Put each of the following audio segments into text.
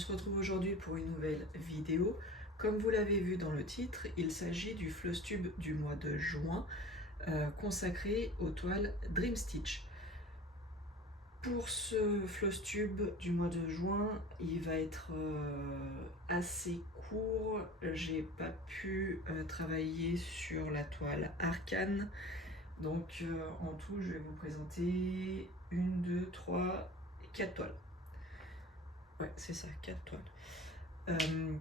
se retrouve aujourd'hui pour une nouvelle vidéo. Comme vous l'avez vu dans le titre, il s'agit du floss tube du mois de juin consacré aux toiles Dream Stitch. Pour ce floss tube du mois de juin, il va être assez court. J'ai pas pu travailler sur la toile Arcane. Donc en tout, je vais vous présenter 1, 2, 3, 4 toiles. Ouais, c'est ça, 4 toiles.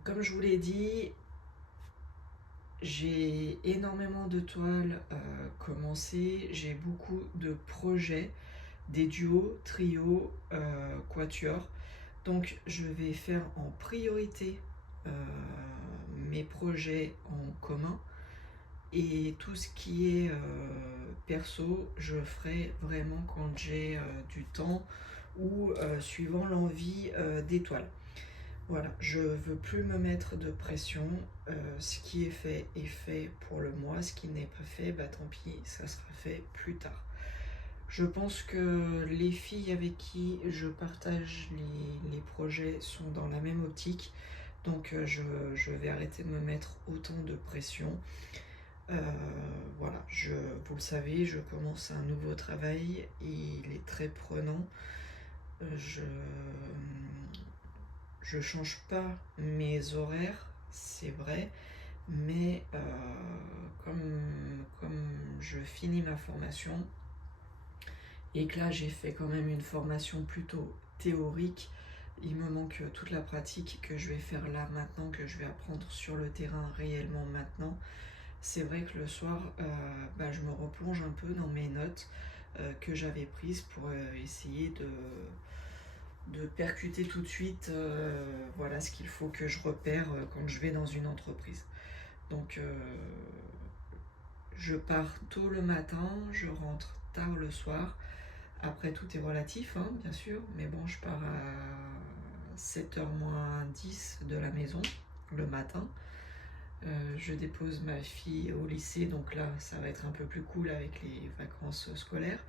Comme je vous l'ai dit, j'ai énormément de toiles commencées, j'ai beaucoup de projets, des duos, trios, quatuors. Donc je vais faire en priorité mes projets en commun et tout ce qui est perso, je ferai vraiment quand j'ai du temps ou suivant l'envie des toiles. Voilà, je veux plus me mettre de pression. Ce qui est fait pour le mois. Ce qui n'est pas fait, bah tant pis, ça sera fait plus tard. Je pense que les filles avec qui je partage les projets sont dans la même optique. Donc je vais arrêter de me mettre autant de pression. Voilà, vous le savez, je commence un nouveau travail et il est très prenant. Je change pas mes horaires, c'est vrai, mais comme je finis ma formation et que là j'ai fait quand même une formation plutôt théorique, il me manque toute la pratique que je vais faire là maintenant, que je vais apprendre sur le terrain réellement maintenant. C'est vrai que le soir, je me replonge un peu dans mes notes que j'avais prises pour essayer de percuter tout de suite voilà ce qu'il faut que je repère quand je vais dans une entreprise. Donc je pars tôt le matin, je rentre tard le soir. Après tout est relatif, hein, bien sûr, mais bon, je pars à 7h moins 10 de la maison le matin. Je dépose ma fille au lycée, donc là ça va être un peu plus cool avec les vacances scolaires.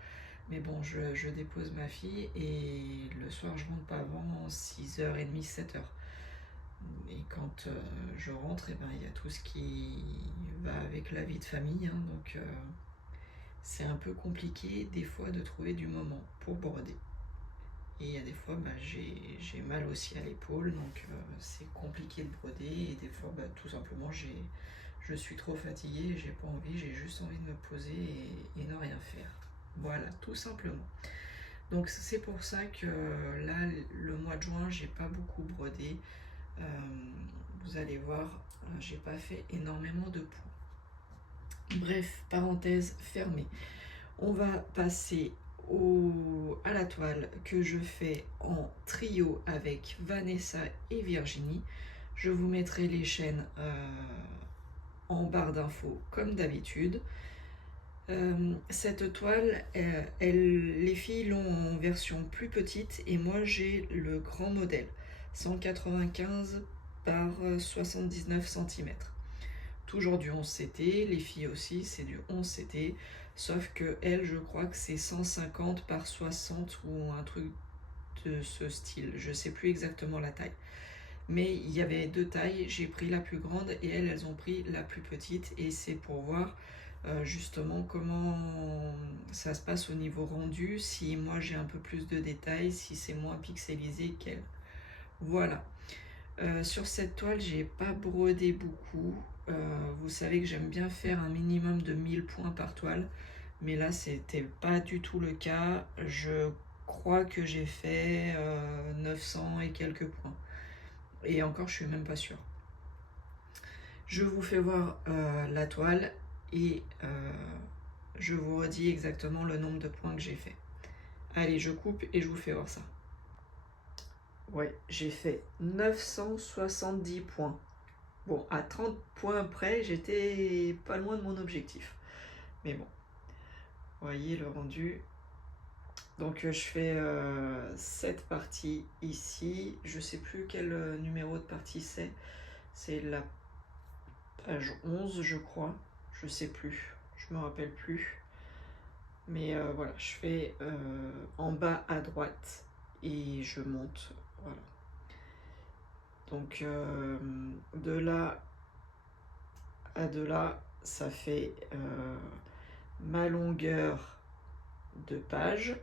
Mais bon, je dépose ma fille et le soir je rentre pas avant 6h30, 7h. Et quand je rentre, il y a tout ce qui va avec la vie de famille, hein, donc c'est un peu compliqué des fois de trouver du moment pour broder. Et il y a des fois, j'ai mal aussi à l'épaule, donc c'est compliqué de broder. Et des fois, tout simplement, je suis trop fatiguée, j'ai pas envie, j'ai juste envie de me poser et ne rien faire. Voilà, tout simplement. Donc c'est pour ça que là, le mois de juin, j'ai pas beaucoup brodé. Vous allez voir, j'ai pas fait énormément de points. Bref, parenthèse fermée. On va passer à la toile que je fais en trio avec Vanessa et Virginie. Je vous mettrai les chaînes en barre d'infos comme d'habitude. Cette toile, les filles l'ont en version plus petite et moi j'ai le grand modèle, 195 par 79 cm. Toujours du 11 CT, les filles aussi c'est du 11 CT, sauf que elle, je crois que c'est 150 par 60 ou un truc de ce style, je sais plus exactement la taille. Mais il y avait deux tailles, j'ai pris la plus grande et elles ont pris la plus petite, et c'est pour voir justement comment ça se passe au niveau rendu, si moi j'ai un peu plus de détails, si c'est moins pixelisé qu'elle. Voilà. Sur cette toile, j'ai pas brodé beaucoup. Vous savez que j'aime bien faire un minimum de 1000 points par toile, mais là c'était pas du tout le cas. Je crois que j'ai fait 900 et quelques points. Et encore, je suis même pas sûre. Je vous fais voir la toile et je vous redis exactement le nombre de points que j'ai fait. Allez, je coupe et je vous fais voir ça. Ouais, j'ai fait 970 points. Bon, à 30 points près, j'étais pas loin de mon objectif. Mais bon, vous voyez le rendu. Donc je fais 7 parties ici. Je sais plus quel numéro de partie c'est. C'est la page 11, je crois. Je sais plus. Je me rappelle plus. Mais voilà, je fais en bas à droite et je monte. Voilà. Donc de là à de là, ça fait ma longueur de page.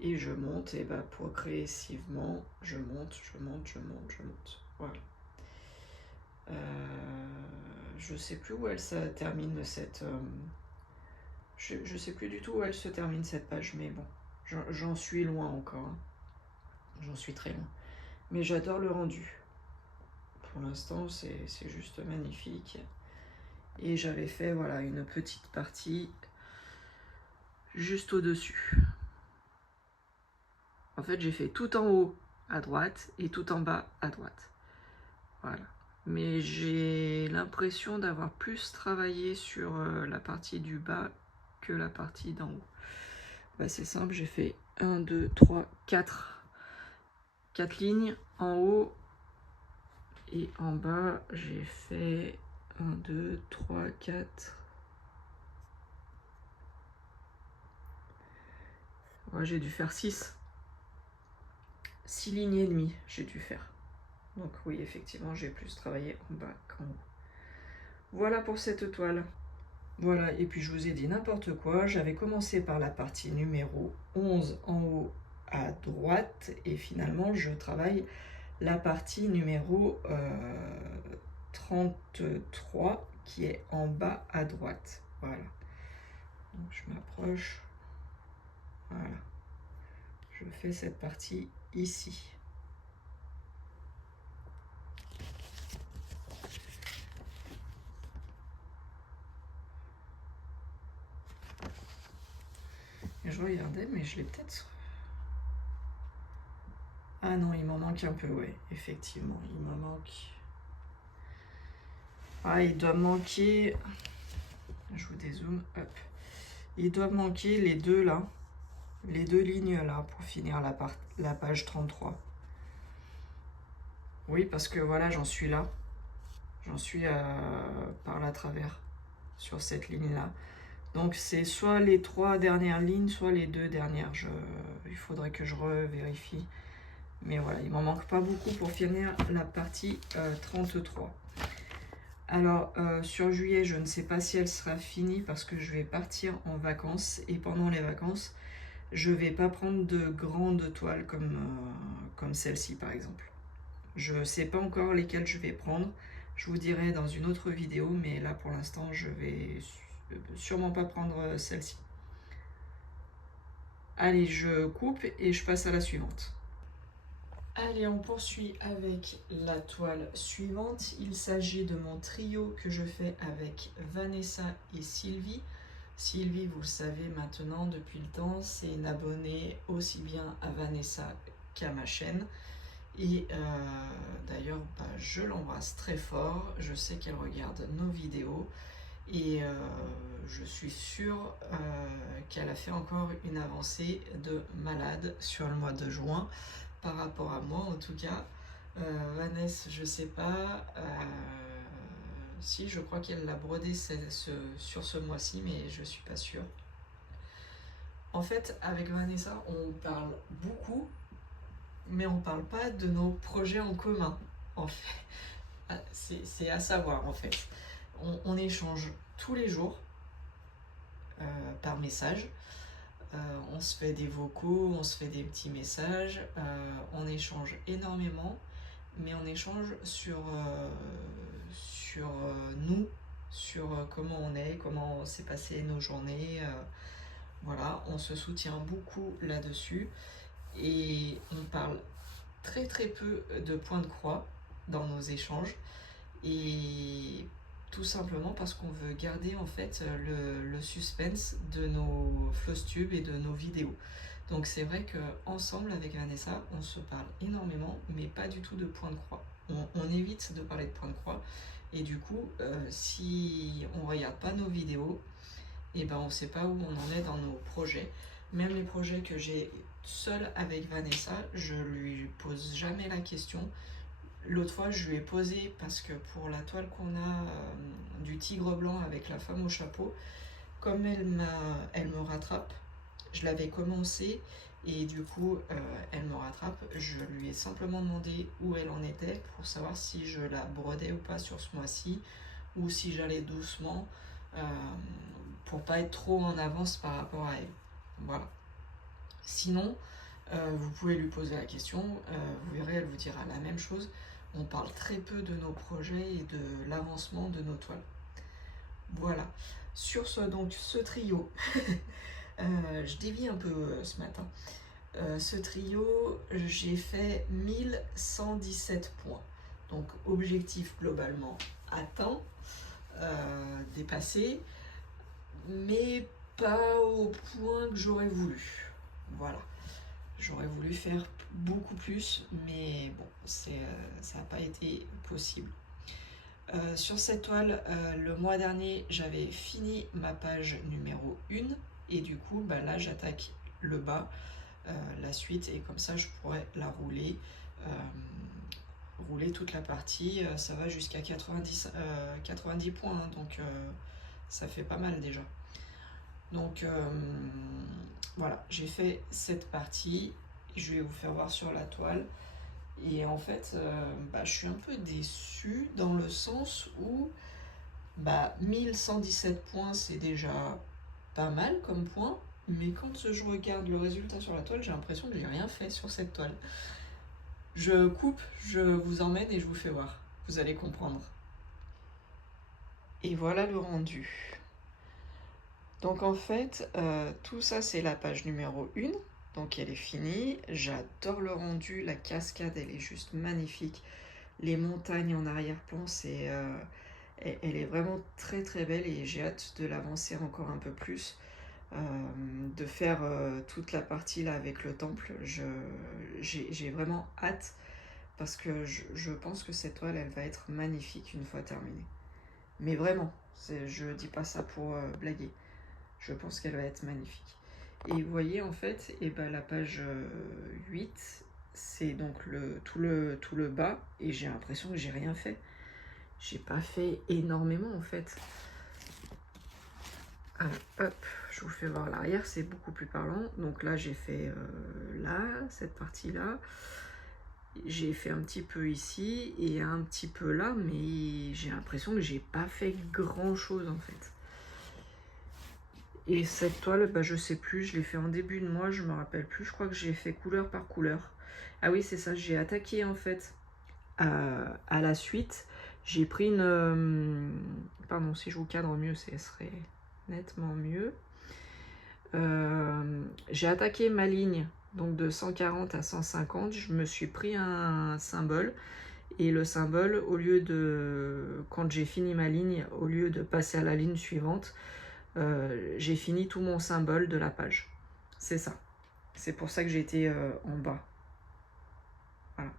Et je monte, et bah progressivement, je monte, je monte, je monte, je monte. Voilà. Je sais plus où elle se termine cette... je sais plus du tout où elle se termine cette page, mais bon, j'en suis loin encore. Hein. J'en suis très loin. Mais j'adore le rendu. Pour l'instant, c'est juste magnifique. Et j'avais fait voilà une petite partie juste au-dessus. En fait, j'ai fait tout en haut à droite et tout en bas à droite. Voilà. Mais j'ai l'impression d'avoir plus travaillé sur la partie du bas que la partie d'en haut. Bah, c'est simple, j'ai fait 1, 2, 3, 4 lignes en haut et en bas, j'ai fait 1, 2, 3, 4. Ouais, j'ai dû faire 6 lignes et demie, j'ai dû faire. Donc oui, effectivement, j'ai plus travaillé en bas qu'en haut. Voilà pour cette toile. Voilà, et puis je vous ai dit n'importe quoi. J'avais commencé par la partie numéro 11 en haut à droite, et finalement je travaille la partie numéro 33 qui est en bas à droite. Voilà. Donc je m'approche. Voilà. Je fais cette partie ici. Et je regardais, mais je l'ai peut-être... Ah non, il m'en manque un peu, ouais, effectivement, il m'en manque... Ah, il doit manquer... Je vous dézoome, hop. Il doit manquer les deux là, les deux lignes là pour finir la page 33. Oui, parce que voilà, j'en suis là. J'en suis par là travers sur cette ligne là. Donc c'est soit les 3 dernières lignes, soit les 2 dernières. Il faudrait que je revérifie. Mais voilà, il m'en manque pas beaucoup pour finir la partie 33. Alors sur juillet, je ne sais pas si elle sera finie parce que je vais partir en vacances. Et pendant les vacances, je vais pas prendre de grandes toiles comme celle-ci par exemple. Je sais pas encore lesquelles je vais prendre. Je vous dirai dans une autre vidéo, mais là pour l'instant je vais sûrement pas prendre celle-ci. Allez, je coupe et je passe à la suivante. Allez, on poursuit avec la toile suivante. Il s'agit de mon trio que je fais avec Vanessa et Sylvie. Sylvie, vous le savez maintenant depuis le temps, c'est une abonnée aussi bien à Vanessa qu'à ma chaîne. Et d'ailleurs, je l'embrasse très fort. Je sais qu'elle regarde nos vidéos. Et je suis sûre qu'elle a fait encore une avancée de malade sur le mois de juin. Par rapport à moi en tout cas. Vanessa, je sais pas. Si, je crois qu'elle l'a brodé sur ce mois-ci, mais je suis pas sûre. En fait, avec Vanessa, on parle beaucoup, mais on parle pas de nos projets en commun. En fait, c'est à savoir en fait. On échange tous les jours par message. On se fait des vocaux, on se fait des petits messages, on échange énormément, mais on échange sur nous, sur comment on est, comment s'est passé nos journées. Voilà, on se soutient beaucoup là-dessus et on parle très très peu de points de croix dans nos échanges, et tout simplement parce qu'on veut garder en fait le suspense de nos flosstubes et de nos vidéos. Donc c'est vrai qu'ensemble avec Vanessa, on se parle énormément, mais pas du tout de points de croix. On évite de parler de points de croix, et du coup, si on regarde pas nos vidéos, et ben on sait pas où on en est dans nos projets. Même les projets que j'ai seul avec Vanessa, je lui pose jamais la question. L'autre fois, je lui ai posé parce que pour la toile qu'on a du tigre blanc avec la femme au chapeau, comme elle me rattrape, Je l'avais commencé et du coup, elle me rattrape. Je lui ai simplement demandé où elle en était pour savoir si je la brodais ou pas sur ce mois-ci ou si j'allais doucement euh, pour pas être trop en avance par rapport à elle. Voilà. Sinon, vous pouvez lui poser la question, vous verrez, elle vous dira la même chose. On parle très peu de nos projets et de l'avancement de nos toiles. Voilà. Sur ce, donc, ce trio, je dévie un peu ce matin. Ce trio, j'ai fait 1117 points. Donc, objectif globalement atteint, dépassé, mais pas au point que j'aurais voulu. Voilà. J'aurais voulu faire beaucoup plus, mais bon, ça n'a pas été possible. Sur cette toile, le mois dernier, j'avais fini ma page numéro 1, et du coup, bah, là, j'attaque le bas, la suite, et comme ça, je pourrais la rouler, rouler toute la partie. Ça va jusqu'à 90 points, hein, donc ça fait pas mal déjà. Donc voilà, j'ai fait cette partie, je vais vous faire voir sur la toile. Et en fait, je suis un peu déçue dans le sens où 1117 points, c'est déjà pas mal comme point, mais quand je regarde le résultat sur la toile, j'ai l'impression que j'ai rien fait sur cette toile. Je coupe, je vous emmène et je vous fais voir. Vous allez comprendre. Et voilà le rendu. Donc en fait, tout ça c'est la page numéro 1, donc elle est finie. J'adore le rendu, la cascade elle est juste magnifique. Les montagnes en arrière-plan, elle est vraiment très très belle et j'ai hâte de l'avancer encore un peu plus, de faire toute la partie là avec le temple. J'ai vraiment hâte parce que je pense que cette toile elle va être magnifique une fois terminée. Mais vraiment, je dis pas ça pour blaguer. Je pense qu'elle va être magnifique. Et vous voyez en fait, la page 8, c'est donc tout le bas, et j'ai l'impression que j'ai rien fait. J'ai pas fait énormément en fait. Alors, hop, je vous fais voir l'arrière, c'est beaucoup plus parlant. Donc là, j'ai fait là, cette partie-là. J'ai fait un petit peu ici et un petit peu là, mais j'ai l'impression que j'ai pas fait grand-chose en fait. Et cette toile, je sais plus, je l'ai fait en début de mois, je me rappelle plus, je crois que j'ai fait couleur par couleur. Ah oui, c'est ça, j'ai attaqué en fait à la suite. J'ai pris une... pardon, si je vous cadre mieux, ce serait nettement mieux. J'ai attaqué ma ligne, donc de 140 à 150, je me suis pris un symbole. Et le symbole, au lieu de... Quand j'ai fini ma ligne, au lieu de passer à la ligne suivante, j'ai fini tout mon symbole de la page. C'est ça. C'est pour ça que j'ai été en bas. Voilà.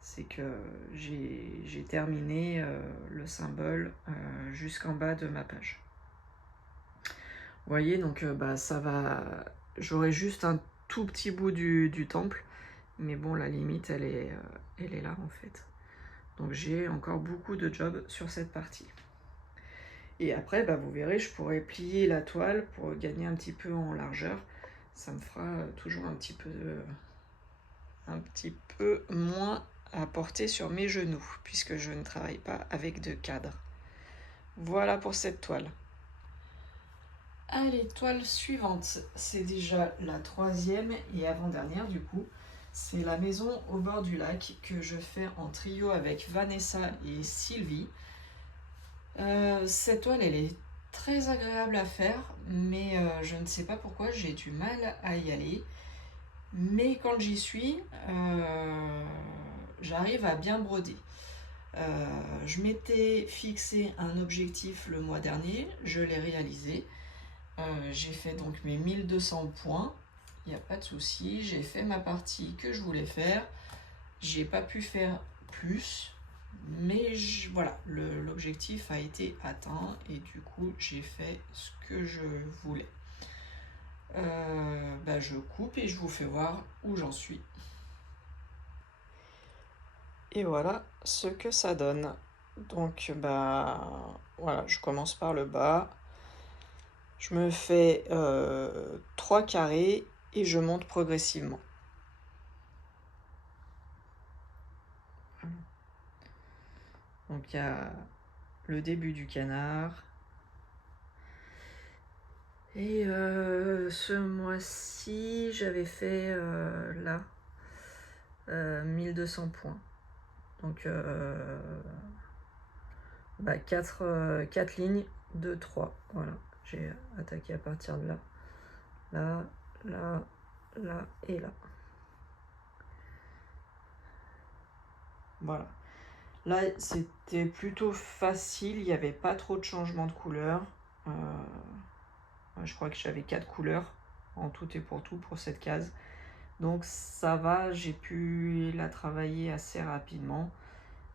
C'est que j'ai terminé le symbole jusqu'en bas de ma page. Vous voyez, donc ça va... J'aurai juste un tout petit bout du temple. Mais bon, la limite, elle est là, en fait. Donc j'ai encore beaucoup de job sur cette partie. Et après, vous verrez, je pourrais plier la toile pour gagner un petit peu en largeur. Ça me fera toujours un petit peu moins à porter sur mes genoux, puisque je ne travaille pas avec de cadre. Voilà pour cette toile. Allez, toile suivante. C'est déjà la 3e et avant-dernière du coup. C'est la maison au bord du lac que je fais en trio avec Vanessa et Sylvie. Cette toile, elle est très agréable à faire, mais je ne sais pas pourquoi j'ai du mal à y aller. Mais quand j'y suis, j'arrive à bien broder. Je m'étais fixé un objectif le mois dernier, je l'ai réalisé. J'ai fait donc mes 1200 points, il n'y a pas de souci. J'ai fait ma partie que je voulais faire. J'ai pas pu faire plus, mais voilà, l'objectif a été atteint et du coup j'ai fait ce que je voulais. Je coupe et je vous fais voir où j'en suis. Et voilà ce que ça donne. Donc voilà, je commence par le bas. Je me fais 3 carrés et je monte progressivement. Donc il y a le début du canard. Et ce mois-ci, j'avais fait là 1200 points. Donc 4 lignes de 3. Voilà, j'ai attaqué à partir de là. Là, là, là et là. Voilà. Là, c'était plutôt facile, il n'y avait pas trop de changements de couleur. Je crois que j'avais 4 couleurs en tout et pour tout pour cette case. Donc ça va, j'ai pu la travailler assez rapidement.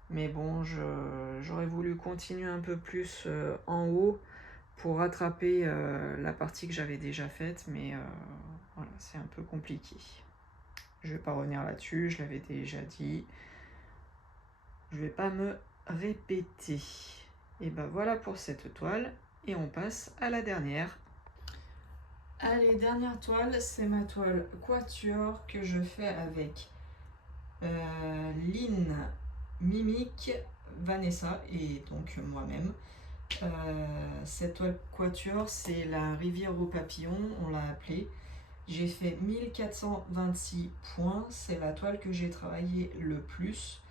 Mais bon, j'aurais voulu continuer un peu plus en haut pour rattraper la partie que j'avais déjà faite. Mais voilà, c'est un peu compliqué. Je vais pas revenir là-dessus, je l'avais déjà dit. Je vais pas me répéter. Et ben voilà pour cette toile. Et on passe à la dernière. Allez, dernière toile, c'est ma toile Quatuor que je fais avec Lynn, Mimic, Vanessa et donc moi-même. Cette toile Quatuor, c'est la rivière aux papillons, on l'a appelée. J'ai fait 1426 points, c'est la toile que j'ai travaillé le plus.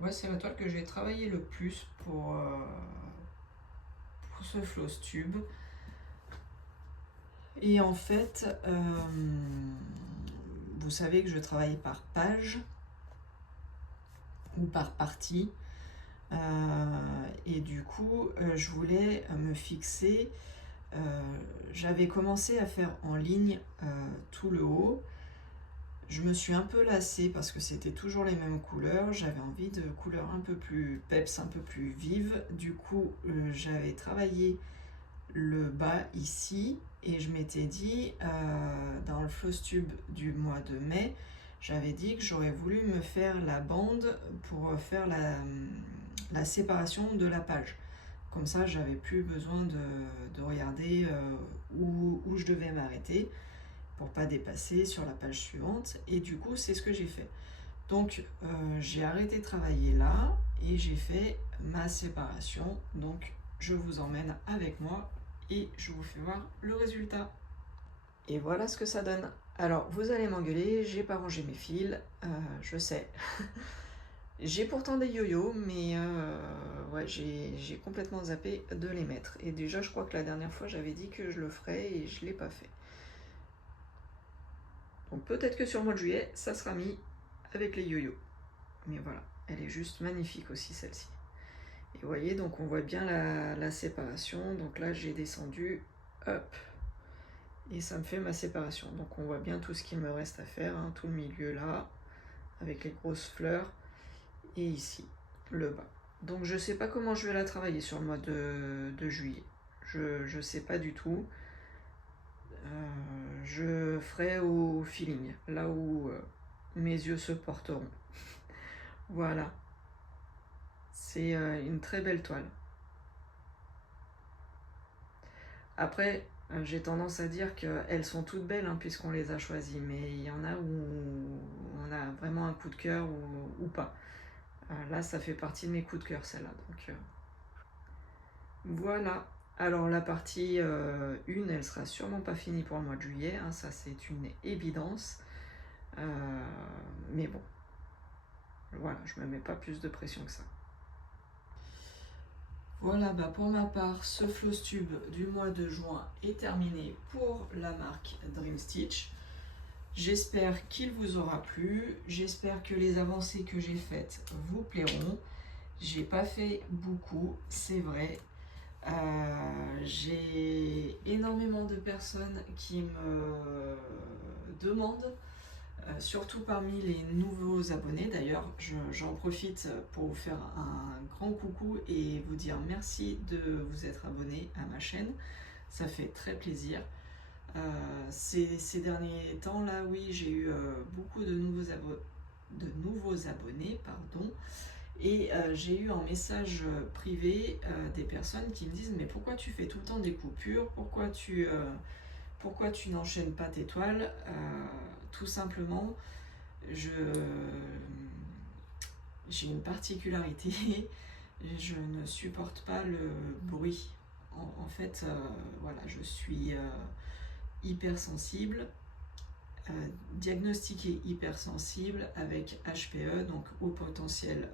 Ouais, c'est la toile que j'ai travaillé le plus pour ce floss tube. Et en fait, vous savez que je travaille par page ou par partie. Et du coup, je voulais me fixer. J'avais commencé à faire en ligne tout le haut. Je me suis un peu lassée parce que c'était toujours les mêmes couleurs. J'avais envie de couleurs un peu plus peps, un peu plus vives. Du coup, j'avais travaillé le bas ici et je m'étais dit dans le floss tube du mois de mai, j'avais dit que j'aurais voulu me faire la bande pour faire la séparation de la page. Comme ça, j'avais plus besoin de regarder où je devais m'arrêter pour pas dépasser sur la page suivante. Et du coup, c'est ce que j'ai fait. Donc, j'ai arrêté de travailler là et j'ai fait ma séparation. Donc, je vous emmène avec moi et je vous fais voir le résultat. Et voilà ce que ça donne. Alors, vous allez m'engueuler, j'ai pas rangé mes fils, je sais. J'ai pourtant des yo-yo, mais ouais, j'ai complètement zappé de les mettre. Et déjà, je crois que la dernière fois, j'avais dit que je le ferais et je l'ai pas fait. Donc peut-être que sur le mois de juillet, ça sera mis avec les yo-yo. Mais voilà, elle est juste magnifique aussi, celle-ci. Et vous voyez, donc on voit bien la séparation. Donc là, j'ai descendu, hop, et ça me fait ma séparation. Donc on voit bien tout ce qu'il me reste à faire, hein, tout le milieu là, avec les grosses fleurs, et ici, le bas. Donc je sais pas comment je vais la travailler sur le mois de juillet. Je sais pas du tout. Je ferai au feeling, là où mes yeux se porteront. Voilà. C'est une très belle toile. Après, j'ai tendance à dire qu'elles sont toutes belles hein, puisqu'on les a choisies, mais il y en a où on a vraiment un coup de cœur ou pas. Là, ça fait partie de mes coups de cœur, celle-là. Donc, voilà. Alors, la partie 1, elle sera sûrement pas finie pour le mois de juillet. Hein, ça, c'est une évidence. Mais bon. Voilà, je me mets pas plus de pression que ça. Voilà, bah pour ma part, ce floss tube du mois de juin est terminé pour la marque Dream Stitch. J'espère qu'il vous aura plu. J'espère que les avancées que j'ai faites vous plairont. J'ai pas fait beaucoup, c'est vrai. J'ai énormément de personnes qui me demandent, surtout parmi les nouveaux abonnés. D'ailleurs, j'en profite pour vous faire un grand coucou et vous dire merci de vous être abonné à ma chaîne. Ça fait très plaisir. Ces derniers temps là, oui, j'ai eu beaucoup de nouveaux abonnés, pardon. Et j'ai eu en message privé des personnes qui me disent mais pourquoi tu fais tout le temps des coupures, pourquoi tu n'enchaînes pas tes toiles. Tout simplement, j'ai une particularité, je ne supporte pas le bruit. En fait, voilà, je suis hypersensible, diagnostiquée hypersensible avec HPE, donc haut potentiel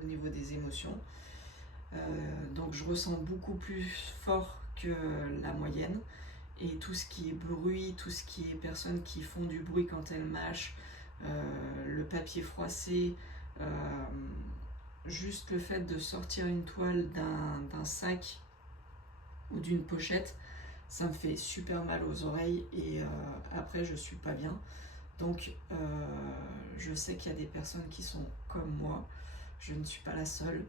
au niveau des émotions. Donc je ressens beaucoup plus fort que la moyenne. Et tout ce qui est bruit, tout ce qui est personnes qui font du bruit quand elles mâchent, le papier froissé, juste le fait de sortir une toile d'un sac ou d'une pochette, ça me fait super mal aux oreilles et après je suis pas bien. Donc je sais qu'il y a des personnes qui sont comme moi, je ne suis pas la seule.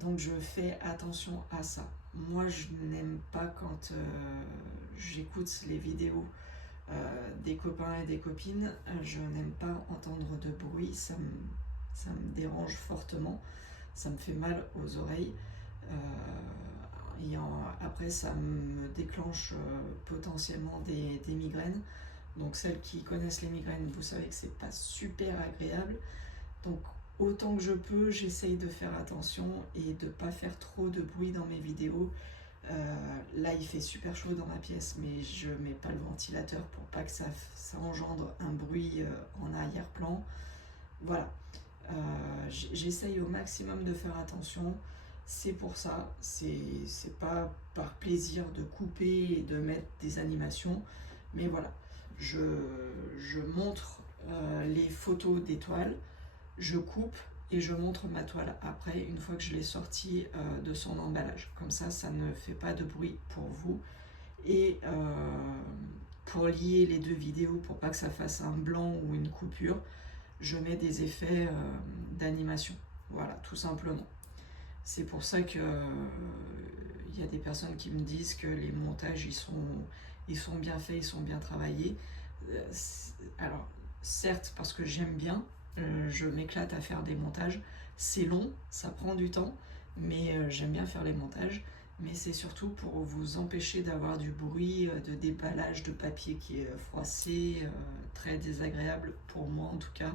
Donc je fais attention à ça. Moi je n'aime pas quand j'écoute les vidéos des copains et des copines, je n'aime pas entendre de bruit, ça me dérange fortement, ça me fait mal aux oreilles. Après ça me déclenche potentiellement des migraines. Donc celles qui connaissent les migraines, vous savez que c'est pas super agréable. Donc autant que je peux, j'essaye de faire attention et de pas faire trop de bruit dans mes vidéos. Là il fait super chaud dans ma pièce, mais je mets pas le ventilateur pour pas que ça engendre un bruit en arrière-plan. Voilà, j'essaye au maximum de faire attention. C'est pour ça, c'est pas par plaisir de couper et de mettre des animations, mais voilà, je montre les photos des toiles, je coupe et je montre ma toile après, une fois que je l'ai sortie de son emballage. Comme ça ne fait pas de bruit pour vous. Et pour lier les deux vidéos, pour pas que ça fasse un blanc ou une coupure, je mets des effets d'animation. Voilà, tout simplement. C'est pour ça que il y a des personnes qui me disent que les montages, ils sont bien faits, ils sont bien travaillés. Alors, certes, parce que j'aime bien, je m'éclate à faire des montages. C'est long, ça prend du temps, mais j'aime bien faire les montages. Mais c'est surtout pour vous empêcher d'avoir du bruit, de déballage de papier qui est froissé, très désagréable pour moi en tout cas.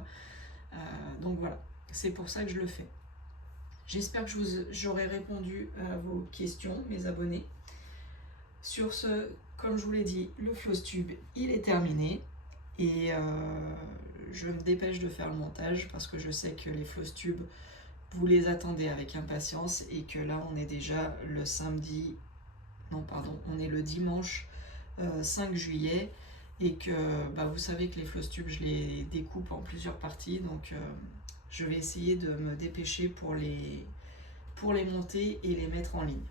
Donc voilà, c'est pour ça que je le fais. J'espère que j'aurai répondu à vos questions, mes abonnés. Sur ce, comme je vous l'ai dit, le Flosstube, il est terminé. Et je me dépêche de faire le montage parce que je sais que les Flosstubes, vous les attendez avec impatience et que là, on est déjà le samedi... Non, pardon, on est le dimanche 5 juillet et que vous savez que les Flosstubes, je les découpe en plusieurs parties. Donc, je vais essayer de me dépêcher pour les monter et les mettre en ligne.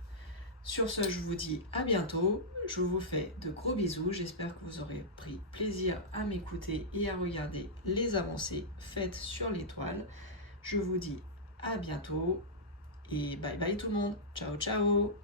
Sur ce, je vous dis à bientôt, je vous fais de gros bisous, j'espère que vous aurez pris plaisir à m'écouter et à regarder les avancées faites sur les toiles. Je vous dis à bientôt et bye bye tout le monde, ciao ciao.